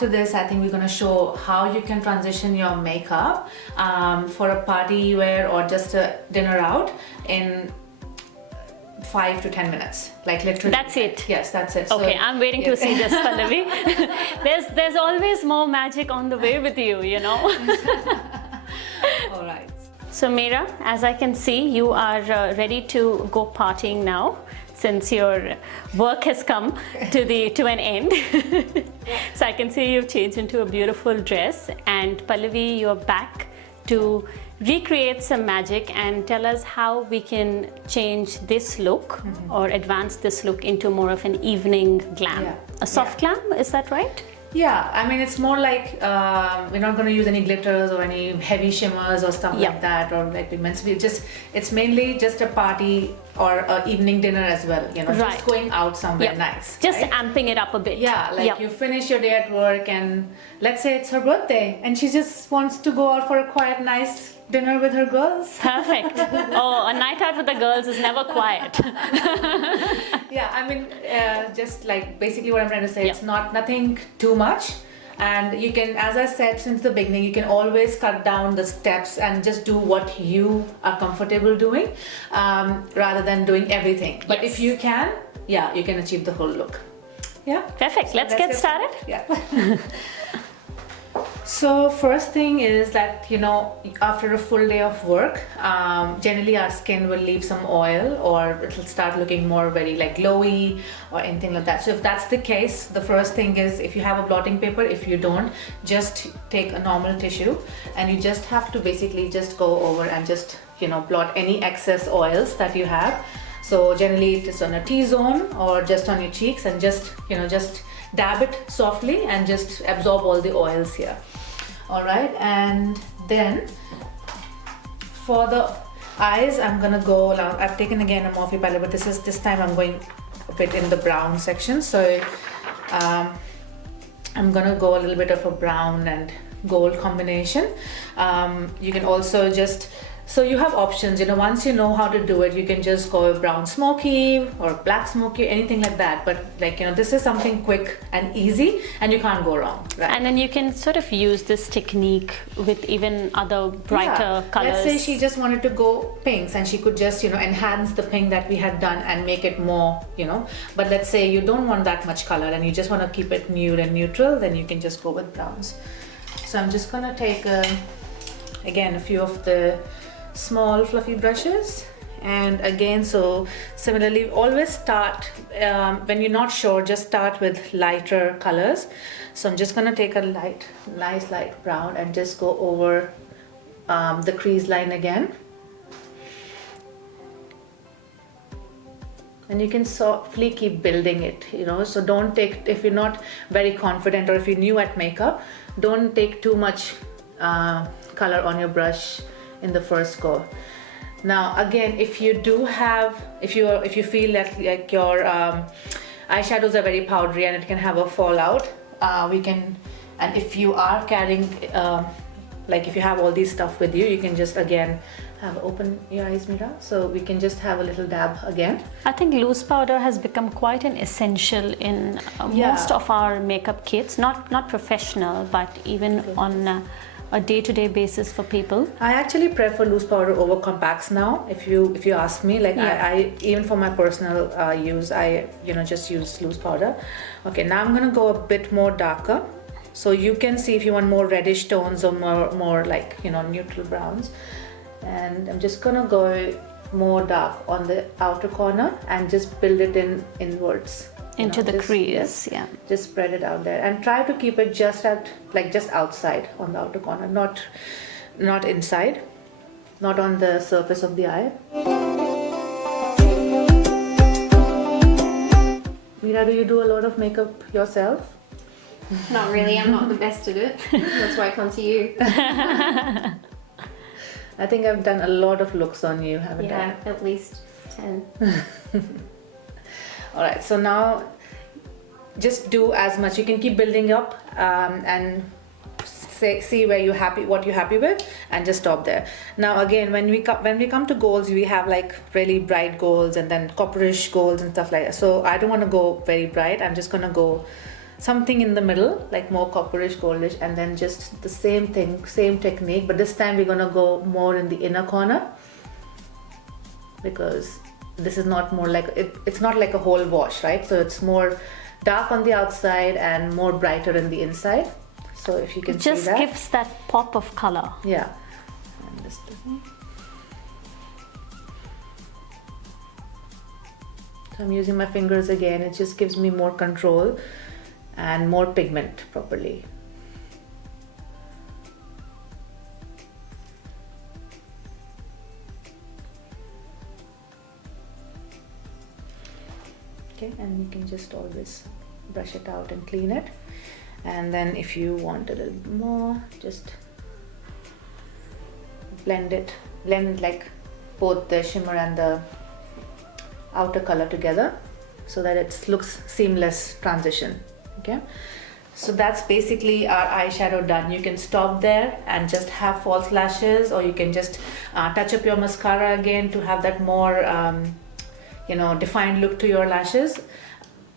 after this, I think we're going to show how you can transition your makeup for a party wear or just a dinner out in 5 to 10 minutes, like literally. That's it. Yes, that's it. Okay, so, I'm waiting to see this, Pallavi. there's always more magic on the way with you, you know. All right. So Meera, as I can see, you are ready to go partying now, since your work has come to an end. So I can see you've changed into a beautiful dress, and Pallavi, you're back to recreate some magic and tell us how we can change this look or advance this look into more of an evening glam. Yeah. A soft glam, is that right? Yeah, I mean, it's more like we're not going to use any glitters or any heavy shimmers or stuff like that, or like pigments. It's mainly just a party or an evening dinner as well, you know, just going out somewhere nice. Just amping it up a bit. Yeah, like you finish your day at work and let's say it's her birthday and she just wants to go out for a quiet, nice dinner with her girls. Perfect. Oh, a night out with the girls is never quiet. Yeah, I mean, just like basically what I'm trying to say, it's nothing too much. And you can, as I said since the beginning, you can always cut down the steps and just do what you are comfortable doing rather than doing everything. But if you can, you can achieve the whole look. Yeah. Perfect. Let's get started. Yeah. So first thing is that, you know, after a full day of work, generally our skin will leave some oil or it'll start looking more very like glowy or anything like that. So if that's the case, the first thing is, if you have a blotting paper, if you don't, just take a normal tissue and you just have to basically just go over and just, you know, blot any excess oils that you have. So generally it is on a T-zone or just on your cheeks, and just, you know, just dab it softly and just absorb all the oils here. All right, and then for the eyes, I'm gonna go. I've taken again a Morphe palette, but this time I'm going a bit in the brown section. So I'm gonna go a little bit of a brown and gold combination. You can also just, so you have options, you know, once you know how to do it, you can just go brown smoky or black smoky, anything like that. But like, you know, this is something quick and easy and you can't go wrong, right? And then you can sort of use this technique with even other brighter colors. Let's say she just wanted to go pinks and she could just, you know, enhance the pink that we had done and make it more, you know. But let's say you don't want that much color and you just want to keep it nude and neutral, then you can just go with browns. So I'm just gonna take again a few of the small fluffy brushes, and again, so similarly, always start when you're not sure, just start with lighter colors. So I'm just gonna take a nice light brown and just go over the crease line again, and you can softly keep building it, you know. So don't take, if you're not very confident or if you're new at makeup, don't take too much color on your brush in the first go. Now again, if you do have, if you feel that like your eyeshadows are very powdery and it can have a fallout, we can, and if you are carrying like if you have all these stuff with you, you can just again open your eyes, Meera, so we can just have a little dab again. I think loose powder has become quite an essential in most of our makeup kits, not professional, but even on a day-to-day basis for people. I actually prefer loose powder over compacts now. If you ask me, like I even for my personal use, I just use loose powder. Okay, now I'm gonna go a bit more darker, so you can see if you want more reddish tones or more like, you know, neutral browns. And I'm just gonna go more dark on the outer corner and just build it inwards. Into the crease, just spread it out there and try to keep it just outside on the outer corner, not inside, not on the surface of the eye. Meera, do you do a lot of makeup yourself? Not really, I'm not the best at it. That's why I come to you. I think I've done a lot of looks on you, haven't I? Yeah, at least 10. All right, so now just do as much. You can keep building up and see what you're happy with, and just stop there. Now again, when we come to golds, we have like really bright golds and then copperish golds and stuff like that. So I don't want to go very bright. I'm just gonna go something in the middle, like more copperish, goldish, and then just the same thing, same technique, but this time we're gonna go more in the inner corner, because this is not more like, it's not like a whole wash, right? So it's more dark on the outside and more brighter in the inside. So if you can see that. Just gives that pop of color. Yeah. So I'm using my fingers again. It just gives me more control and more pigment properly. Okay, and you can just always brush it out and clean it. And then if you want a little bit more, just blend like both the shimmer and the outer color together so that it looks seamless transition. Okay, so that's basically our eyeshadow done. You can stop there and just have false lashes, or you can just touch up your mascara again to have that more you know, defined look to your lashes.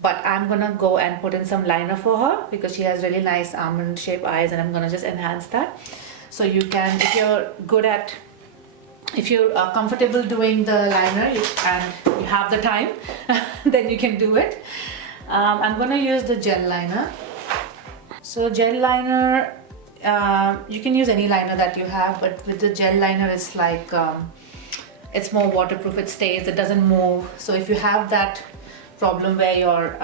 But I'm gonna go and put in some liner for her because she has really nice almond shaped eyes, and I'm gonna just enhance that. So you can, if you're good at, if you're comfortable doing the liner and you have the time, then you can do it. I'm gonna use the gel liner. So gel liner, you can use any liner that you have, but with the gel liner, it's like, it's more waterproof, it stays, it doesn't move. So if you have that problem where your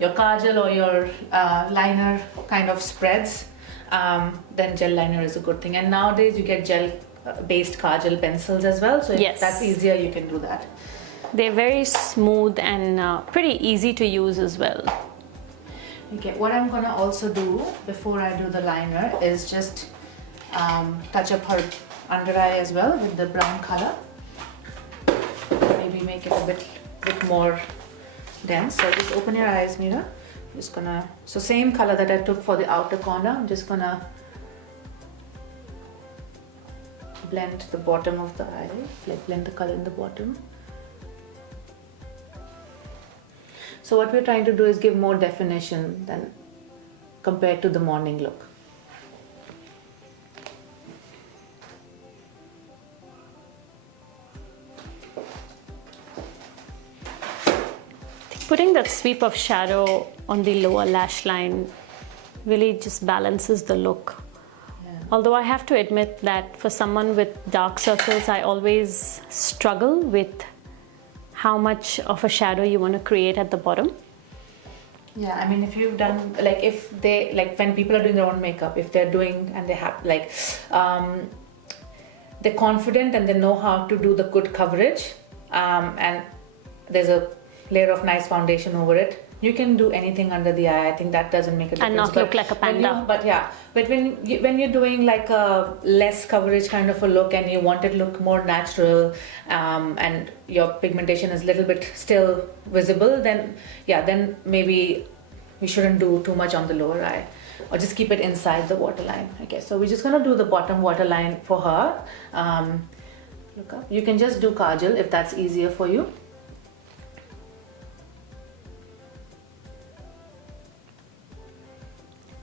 kajal or your liner kind of spreads, then gel liner is a good thing. And nowadays you get gel based kajal pencils as well, so if that's easier, you can do that. They're very smooth and pretty easy to use as well. Okay, what I'm gonna also do before I do the liner is just touch up her under eye as well with the brown color. Maybe make it a bit more dense. So just open your eyes, Meera. Just gonna, so same color that I took for the outer corner, I'm just gonna blend the bottom of the eye, like blend the color in the bottom. So what we're trying to do is give more definition than compared to the morning look. Putting that sweep of shadow on the lower lash line really just balances the look. Yeah. Although I have to admit that for someone with dark circles, I always struggle with how much of a shadow you want to create at the bottom. Yeah, I mean, if you've done, like, if they, like, when people are doing their own makeup, if they're doing and they have, like, they're confident and they know how to do the good coverage, and there's a layer of nice foundation over it, you can do anything under the eye. I think that doesn't make a difference. And not look like a panda. But when you're doing like a less coverage kind of a look and you want it to look more natural, and your pigmentation is a little bit still visible, then maybe we shouldn't do too much on the lower eye, or just keep it inside the waterline. Okay, so we're just gonna do the bottom waterline for her. Look up. You can just do kajal if that's easier for you.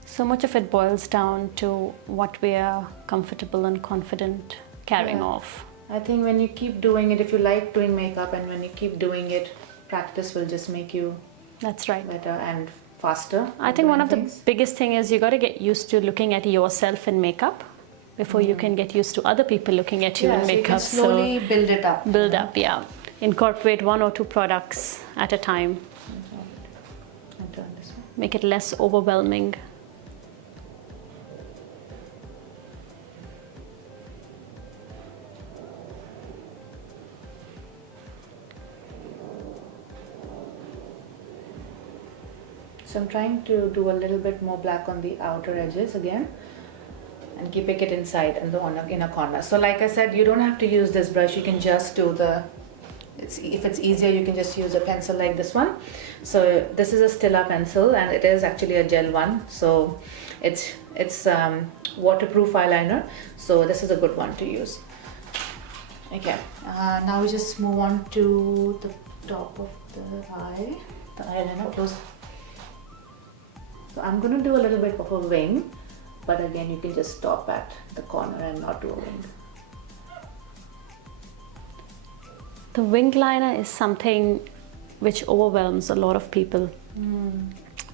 So much of it boils down to what we are comfortable and confident carrying off. I think when you keep doing it, if you like doing makeup, and when you keep doing it, practice will just make you better and faster. I think one of the biggest thing is you got to get used to looking at yourself in makeup before you can get used to other people looking at you in makeup. So you can slowly build it up. Build up, yeah. Incorporate 1 or 2 products at a time. Make it less overwhelming. So I'm trying to do a little bit more black on the outer edges again, and keeping it inside and on the inner corner. So like I said, you don't have to use this brush. You can just do if it's easier, you can just use a pencil like this one. So this is a Stila pencil, and it is actually a gel one. So it's waterproof eyeliner. So this is a good one to use. Okay, now we just move on to the top of the eye, the eyeliner. Close. So I'm going to do a little bit of a wing, but again you can just stop at the corner and not do a wing. The wing liner is something which overwhelms a lot of people.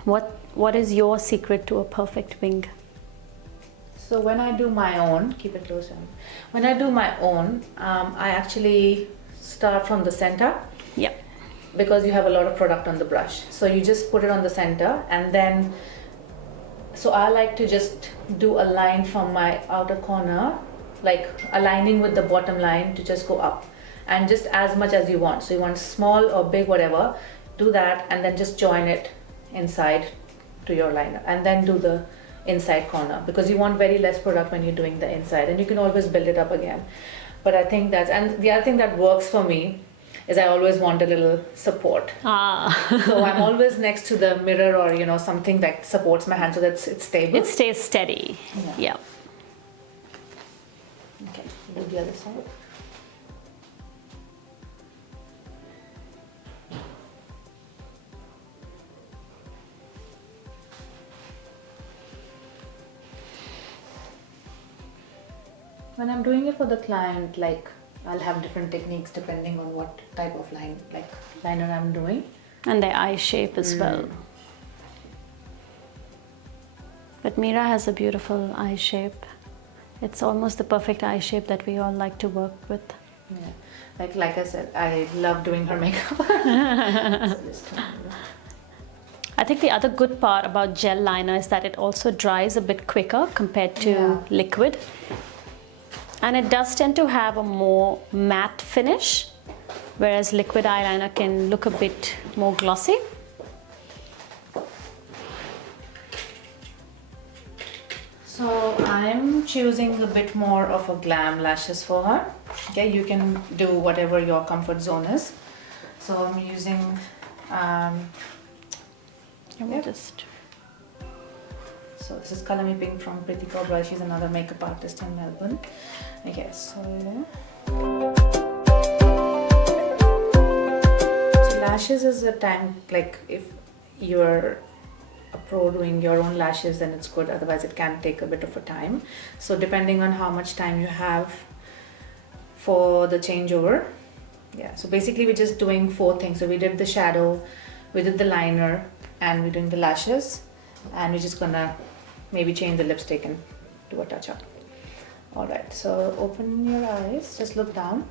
What is your secret to a perfect wing? So when I do my own, keep it close. When I do my own, I actually start from the center. Yeah. Because you have a lot of product on the brush. So you just put it on the center, and then, so I like to just do a line from my outer corner, like aligning with the bottom line to just go up, and just as much as you want. So you want small or big, whatever, do that, and then just join it inside to your liner, and then do the inside corner, because you want very less product when you're doing the inside, and you can always build it up again. But I think that's, and the other thing that works for me is I always want a little support. So I'm always next to the mirror, or you know, something that supports my hand so that it's stable. It stays steady. Yeah. Okay, do the other side. When I'm doing it for the client, like I'll have different techniques depending on what type of liner I'm doing. And the eye shape as well. But Meera has a beautiful eye shape. It's almost the perfect eye shape that we all like to work with. Yeah, like I said, I love doing her makeup. So I think the other good part about gel liner is that it also dries a bit quicker compared to liquid. And it does tend to have a more matte finish, whereas liquid eyeliner can look a bit more glossy. So I'm choosing a bit more of a glam lashes for her. Okay, you can do whatever your comfort zone is. So I'm using so this is Color Me Pink from Pretty Cobra. She's another makeup artist in Melbourne. Okay, so lashes is a time, like if you're a pro doing your own lashes, then it's good. Otherwise it can take a bit of a time. So depending on how much time you have for the changeover. Yeah, so basically we're just doing 4 things. So we did the shadow, we did the liner, and we're doing the lashes, and we're just gonna maybe change the lipstick and do a touch up. Alright, so open your eyes, just look down.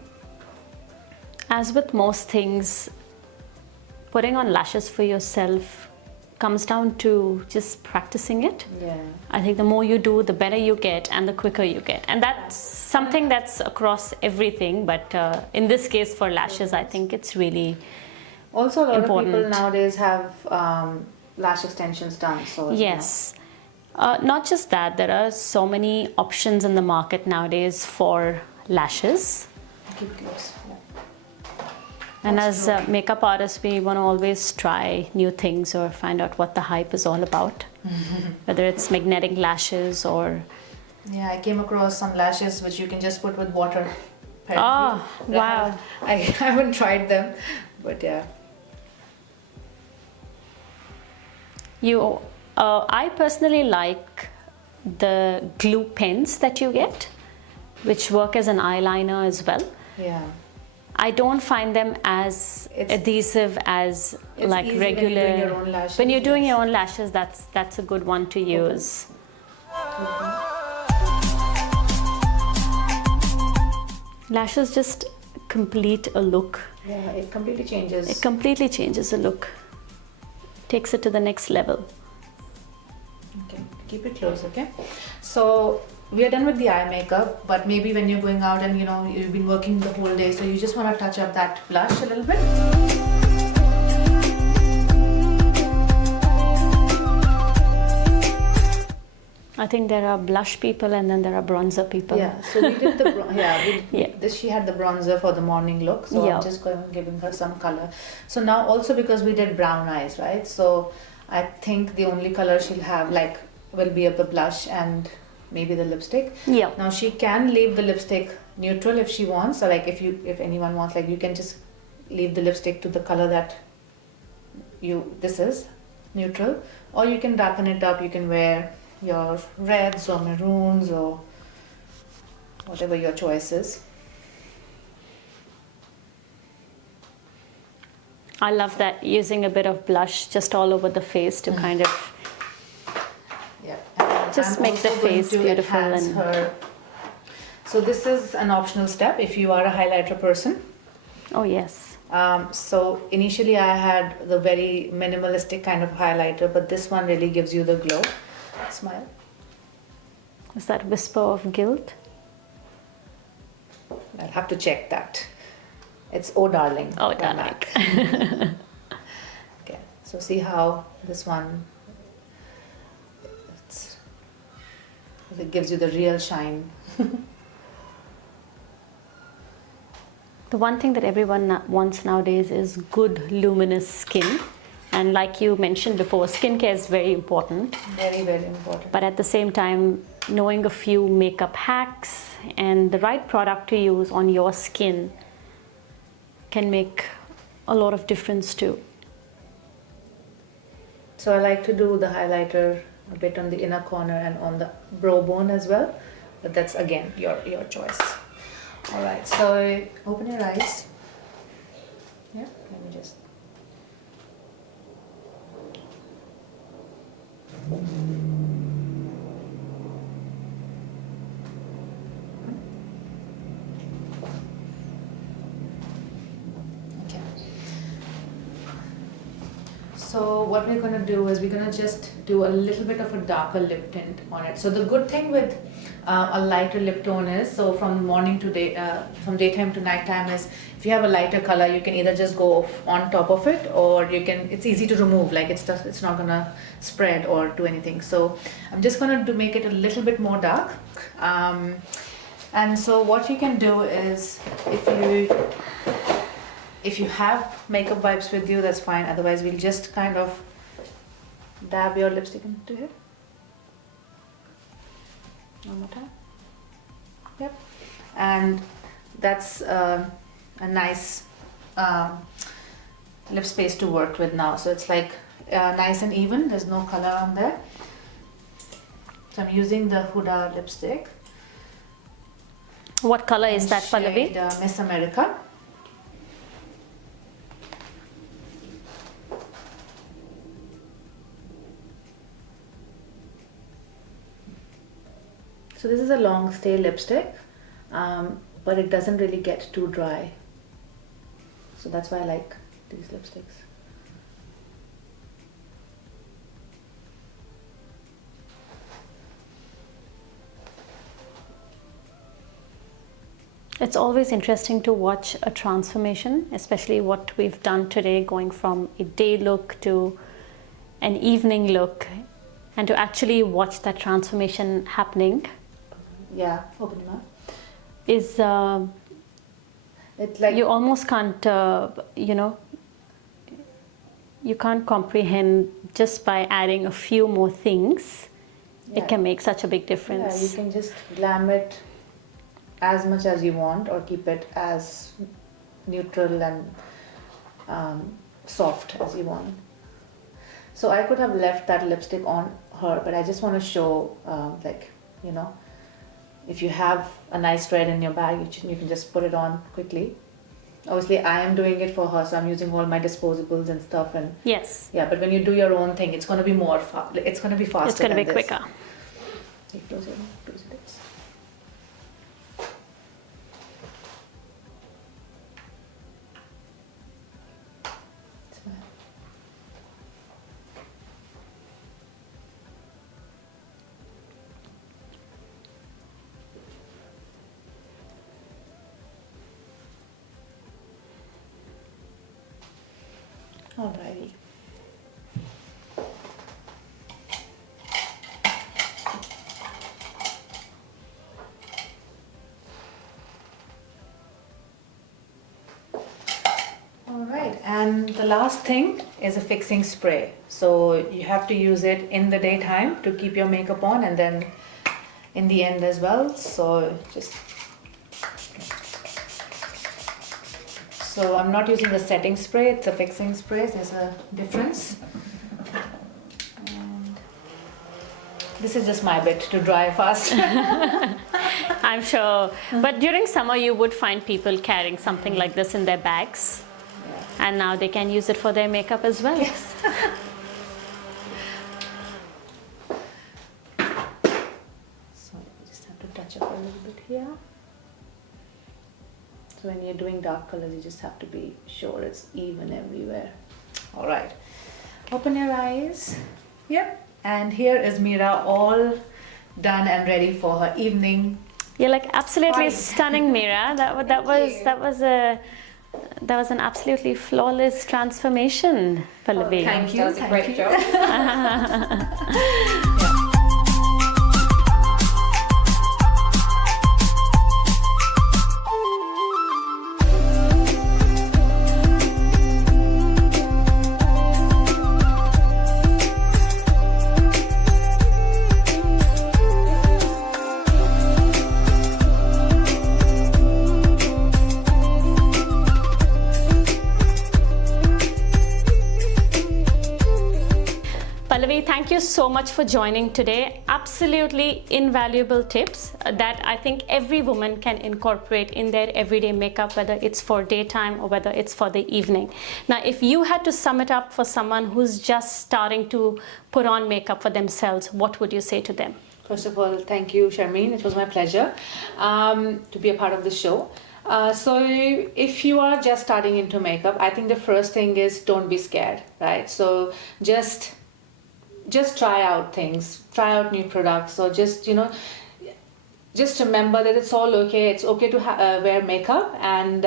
As with most things, putting on lashes for yourself comes down to just practicing it. Yeah. I think the more you do, the better you get and the quicker you get. And that's something that's across everything, but in this case for lashes, I think it's really also a lot important. of people nowadays have lash extensions done. So yes. Not just that, there are so many options in the market nowadays for lashes. Keep it close. Yeah. And as makeup artists, we want to always try new things or find out what the hype is all about. Whether it's magnetic lashes or... Yeah, I came across some lashes which you can just put with water. Oh, wow. I haven't tried them, but yeah. I personally like the glue pens that you get, which work as an eyeliner as well. Yeah. I don't find them as adhesive as like regular. When you're doing your own lashes, when you're doing your own lashes, that's a good one to use. Lashes just complete a look. Yeah, it completely changes. It completely changes a look. Takes it to the next level. Okay, keep it close, okay? So we are done with the eye makeup, but maybe when you're going out and you know you've been working the whole day, so you just want to touch up that blush a little bit. I think there are blush people and then there are bronzer people. Yeah, so we did the she had the bronzer for the morning look, so I'm just giving her some color. So now also because we did brown eyes, right? So I think the only color she'll have will be the blush and maybe the lipstick. Yeah. Now she can leave the lipstick neutral if she wants, or if anyone wants, you can just leave the lipstick to the color that this is. neutral, or you can darken it up. You can wear your reds or maroons or whatever your choice is. I love that, using a bit of blush just all over the face to kind of Yeah. just make the face beautiful. And her. So this is an optional step if you are a highlighter person. oh yes, So initially I had the very minimalistic kind of highlighter, but this one really gives you the glow. Smile. is that whisper of guilt? I'll have to check that. It's Oh Darling. Oh, by darling. MAC. Okay, so see how this one, it gives you the real shine. The one thing that everyone wants nowadays is good luminous skin, and like you mentioned before, skincare is very important. Very, very important. But at the same time, knowing a few makeup hacks and the right product to use on your skin can make a lot of difference too. So I like to do the highlighter a bit on the inner corner and on the brow bone as well, but that's again your choice. All right, so open your eyes. Yeah, let me just. Okay. So what we're gonna do is we're gonna just do a little bit of a darker lip tint on it. So the good thing with a lighter lip tone is, so from morning to day, from daytime to nighttime, is if you have a lighter color, you can either just go on top of it, or you can. It's easy to remove. Like it's not gonna spread or do anything. So I'm just gonna make it a little bit more dark. And so what you can do is, if you have makeup wipes with you, that's fine. Otherwise, we'll just kind of dab your lipstick into it. One more time. Yep. And that's a nice lip space to work with now. So it's like nice and even. There's no color on there. So I'm using the Huda lipstick. What color is that, Pallavi? Shade, Miss America. So this is a long stay lipstick, but it doesn't really get too dry. So that's why I like these lipsticks. It's always interesting to watch a transformation, especially what we've done today, going from a day look to an evening look, and to actually watch that transformation happening. Yeah, open your mouth. Is It's like you almost can't, you can't comprehend just by adding a few more things. Yeah. It can make such a big Yeah, difference. you can just glam it as much as you want, or keep it as neutral and soft as you want. So I could have left that lipstick on her, but I just want to show, if you have a nice red in your bag, you can just put it on quickly. Obviously, I am doing it for her, so I'm using all my disposables and stuff. And Yes, yeah, but when you do your own thing, it's going to be more. It's going to be faster. it's going to than be this. quicker. Okay, close your lips. Smile. Alrighty. Alright, and the last thing is a fixing spray. So you have to use it in the daytime to keep your makeup on, and then in the end as well. So I'm not using the setting spray, it's a fixing spray. There's a difference. This is just my bit to dry fast. I'm sure. But during summer, you would find people carrying something like this in their bags. Yeah. And now they can use it for their makeup as well. Yes. So you just have to touch up a little bit here. So when you're doing dark colors, you just have to be sure it's even everywhere. All right. Open your eyes. Yep. And here is Meera all done and ready for her evening. You're like absolutely Fine. stunning, Meera. That was an absolutely flawless transformation, Pallavi. Thank you. That was a great job. Pallavi, thank you so much for joining today. Absolutely invaluable tips that I think every woman can incorporate in their everyday makeup, whether it's for daytime or whether it's for the evening. Now, if you had to sum it up for someone who's just starting to put on makeup for themselves, what would you say to them? First of all, thank you, Sharmeen. It was my pleasure to be a part of the show. So if you are just starting into makeup, I think the first thing is don't be scared, right? So just try out things, try out new products. So just remember that it's all okay. It's okay to wear makeup, and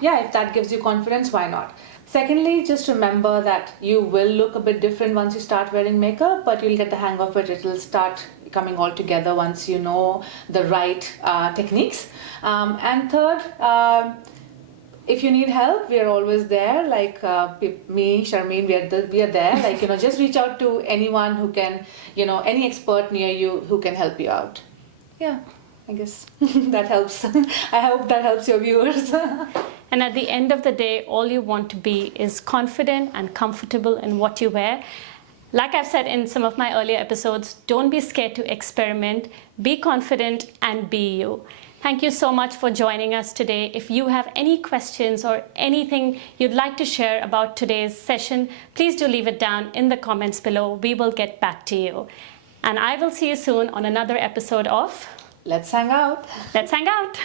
yeah, if that gives you confidence, why not? Secondly, just remember that you will look a bit different once you start wearing makeup, but you'll get the hang of it. It'll start coming all together once you know the right techniques. And third, if you need help, we are always there. Like me, Sharmeen, we are there. Like, just reach out to anyone who can, any expert near you who can help you out. Yeah, I guess that helps. I hope that helps your viewers. And at the end of the day, all you want to be is confident and comfortable in what you wear. Like I've said in some of my earlier episodes, don't be scared to experiment, be confident and be you. Thank you so much for joining us today. If you have any questions or anything you'd like to share about today's session, please do leave it down in the comments below. We will get back to you. And I will see you soon on another episode of Let's hang out. Let's Hang Out.